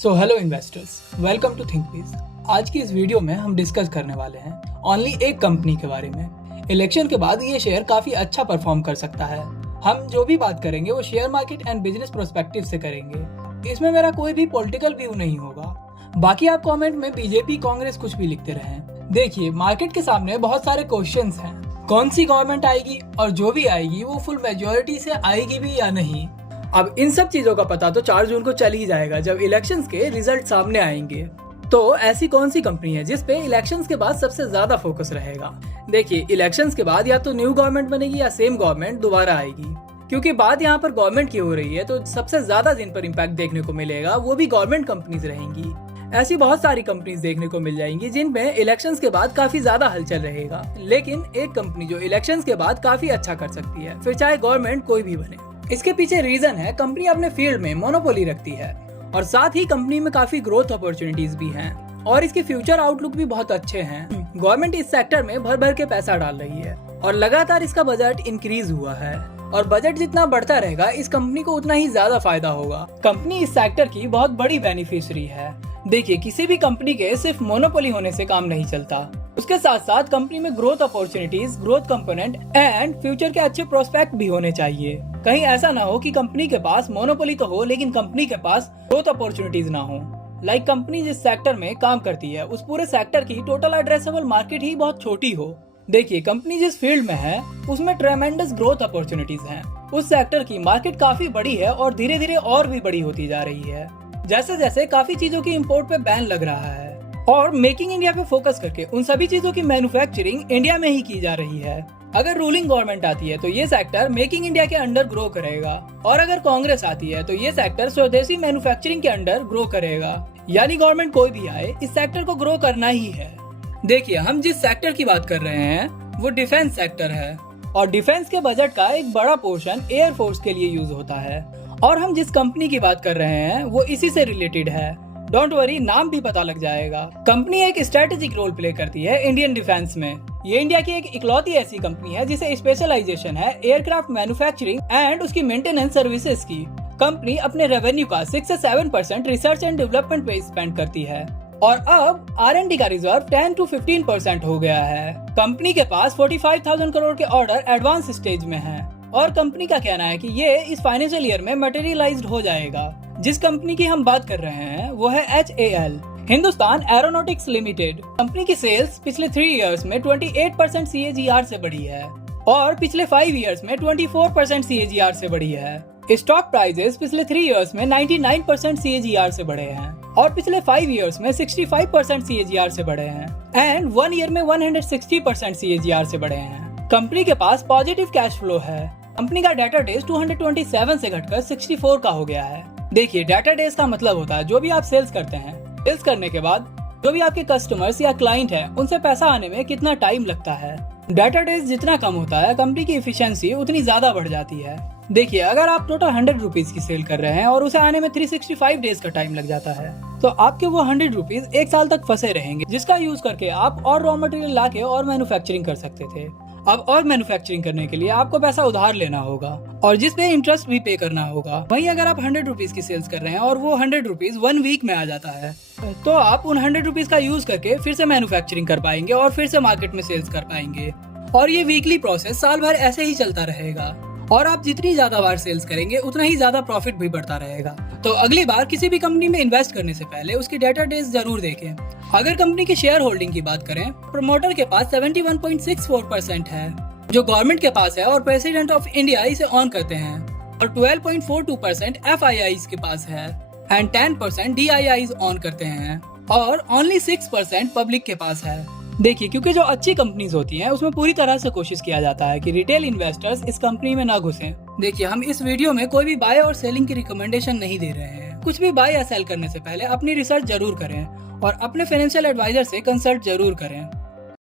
So hello investors, welcome to Thinkpiece. आज की इस वीडियो में हम डिस्कस करने वाले हैं ओनली एक कंपनी के बारे में। इलेक्शन के बाद ये शेयर काफी अच्छा परफॉर्म कर सकता है। हम जो भी बात करेंगे वो share market and business prospective से करेंगे। इसमें मेरा कोई भी पॉलिटिकल व्यू नहीं होगा। बाकी आप कमेंट में बीजेपी कांग्रेस कुछ भी लिखते रहें। देखिए, मार्केट के सामने बहुत सारे क्वेश्चंस हैं। कौन सी गवर्नमेंट आएगी और जो भी आएगी वो फुल मेजोरिटी से आएगी भी या नहीं। अब इन सब चीजों का पता तो 4 जून को चल ही जाएगा जब इलेक्शंस के रिजल्ट सामने आएंगे। तो ऐसी कौन सी कंपनी है जिस पे इलेक्शंस के बाद सबसे ज्यादा फोकस रहेगा। देखिए, इलेक्शंस के बाद या तो न्यू गवर्नमेंट बनेगी या सेम गवर्नमेंट दोबारा आएगी। क्योंकि बात यहाँ पर गवर्नमेंट की हो रही है तो सबसे ज्यादा जिन पर इम्पैक्ट देखने को मिलेगा वो भी गवर्नमेंट कंपनीज रहेंगी। ऐसी बहुत सारी कंपनीज देखने को मिल जाएंगी जिनमें इलेक्शंस के बाद काफी ज्यादा हलचल रहेगा। लेकिन एक कंपनी जो इलेक्शंस के बाद काफी अच्छा कर सकती है, फिर चाहे गवर्नमेंट कोई भी बने। इसके पीछे रीजन है, कंपनी अपने फील्ड में मोनोपोली रखती है और साथ ही कंपनी में काफी ग्रोथ अपॉर्चुनिटीज भी हैं और इसके फ्यूचर आउटलुक भी बहुत अच्छे हैं। गवर्नमेंट इस सेक्टर में भर भर के पैसा डाल रही है और लगातार इसका बजट इंक्रीज हुआ है और बजट जितना बढ़ता रहेगा इस कंपनी को उतना ही ज्यादा फायदा होगा। कंपनी इस सेक्टर की बहुत बड़ी बेनिफिशियरी है। देखिए, किसी भी कंपनी के सिर्फ मोनोपोली होने से काम नहीं चलता, उसके साथ साथ कंपनी में growth opportunities, growth component and future के अच्छे प्रोस्पेक्ट भी होने चाहिए। कहीं ऐसा ना हो कि कंपनी के पास मोनोपोली तो हो लेकिन कंपनी के पास ग्रोथ अपॉर्चुनिटीज ना हो। लाइक कंपनी जिस सेक्टर में काम करती है उस पूरे सेक्टर की टोटल एड्रेसेबल मार्केट ही बहुत छोटी हो। देखिए, कंपनी जिस फील्ड में है उसमें ट्रेमेंडस ग्रोथ अपॉर्चुनिटीज हैं। उस सेक्टर की मार्केट काफी बड़ी है और धीरे धीरे और भी बड़ी होती जा रही है। जैसे जैसे काफी चीजों की इंपोर्ट पे बैन लग रहा है और मेकिंग इंडिया पे फोकस करके उन सभी चीजों की मैन्युफैक्चरिंग इंडिया में ही की जा रही है। अगर रूलिंग गवर्नमेंट आती है तो ये सेक्टर मेकिंग इंडिया के अंडर ग्रो करेगा और अगर कांग्रेस आती है तो ये सेक्टर स्वदेशी मैन्युफैक्चरिंग के अंडर ग्रो करेगा। यानी गवर्नमेंट कोई भी आए, इस सेक्टर को ग्रो करना ही है। देखिए, हम जिस सेक्टर की बात कर रहे हैं वो डिफेंस सेक्टर है और डिफेंस के बजट का एक बड़ा पोर्शन एयर फोर्स के लिए यूज होता है और हम जिस कंपनी की बात कर रहे हैं वो इसी से रिलेटेड है। डोंट वरी, नाम भी पता लग जाएगा। कंपनी एक स्ट्रेटेजिक रोल प्ले करती है इंडियन डिफेंस में। ये इंडिया की एक इकलौती ऐसी कंपनी है जिसे स्पेशलाइजेशन है एयरक्राफ्ट मैन्युफैक्चरिंग एंड उसकी मेंटेनेंस सर्विसेज की। कंपनी अपने रेवेन्यू का 6 से 7% रिसर्च एंड डेवलपमेंट पे स्पेंड करती है और अब R&D का रिजर्व 10 to 15% हो गया है। कंपनी के पास 45,000 करोड़ के ऑर्डर एडवांस स्टेज में हैं और कंपनी का कहना है कि ये इस फाइनेंशियल ईयर में मटेरियलाइज्ड हो जाएगा। जिस कंपनी की हम बात कर रहे हैं वो है HAL, Hindustan aeronautics limited. Company की सेल्स पिछले 3 इयर्स में 28% CAGR से बढ़ी है और पिछले 5 इयर्स में 24% CAGR से बढ़ी है। स्टॉक प्राइसेस पिछले 3 इयर्स में 99% CAGR से बढ़े हैं और पिछले 5 इयर्स में 65% CAGR से बढ़े हैं एंड 1 ईयर में 160% CAGR से बढ़े हैं। कंपनी के पास पॉजिटिव कैश फ्लो है। कंपनी का डेटा डेज 227 से घटकर 64 का हो गया है। देखिए, डेटा डेज का मतलब होता है जो भी आप सेल्स करते हैं, सेल्स करने के बाद जो भी आपके कस्टमर्स या क्लाइंट है उनसे पैसा आने में कितना टाइम लगता है। डेटा डेज जितना कम होता है कंपनी की एफिशिएंसी उतनी ज्यादा बढ़ जाती है। देखिए, अगर आप टोटल 100 रुपीज की सेल कर रहे हैं और उसे आने में 365 डेज का टाइम लग जाता है तो आपके वो 100 रुपीज 1 साल तक फंसे रहेंगे, जिसका यूज करके आप और रॉ मटेरियल ला के और मैन्युफैक्चरिंग कर सकते थे। अब और मैन्युफैक्चरिंग करने के लिए आपको पैसा उधार लेना होगा और जिसपे इंटरेस्ट भी पे करना होगा। वहीं अगर आप 100 रुपीज की सेल्स कर रहे हैं और वो 100 रुपीज 1 वीक में आ जाता है तो आप उन 100 रुपीज का यूज करके फिर से मैन्युफैक्चरिंग कर पाएंगे और फिर से मार्केट में सेल्स कर पाएंगे और ये वीकली प्रोसेस साल भर ऐसे ही चलता रहेगा और आप जितनी ज्यादा बार सेल्स करेंगे उतना ही ज्यादा प्रॉफिट भी बढ़ता रहेगा। तो अगली बार किसी भी कंपनी में इन्वेस्ट करने से पहले उसकी डेटा डेज जरूर देखें। अगर कंपनी की शेयर होल्डिंग की बात करें, प्रमोटर के पास 71.64% है जो गवर्नमेंट के पास है और प्रेसिडेंट ऑफ इंडिया इसे ऑन करते हैं और 12.42% FIIs के पास है एंड 10% DIIs ऑन करते हैं और ओनली 6% पब्लिक के पास है। देखिए, क्योंकि जो अच्छी कंपनीज होती हैं उसमें पूरी तरह से कोशिश किया जाता है कि रिटेल इन्वेस्टर्स इस कंपनी में ना घुसें। देखिए, हम इस वीडियो में कोई भी बाय और सेलिंग की रिकमेंडेशन नहीं दे रहे हैं। कुछ भी बाय या सेल करने से पहले अपनी रिसर्च जरूर करें और अपने फाइनेंशियल एडवाइजर से कंसल्ट जरूर करें।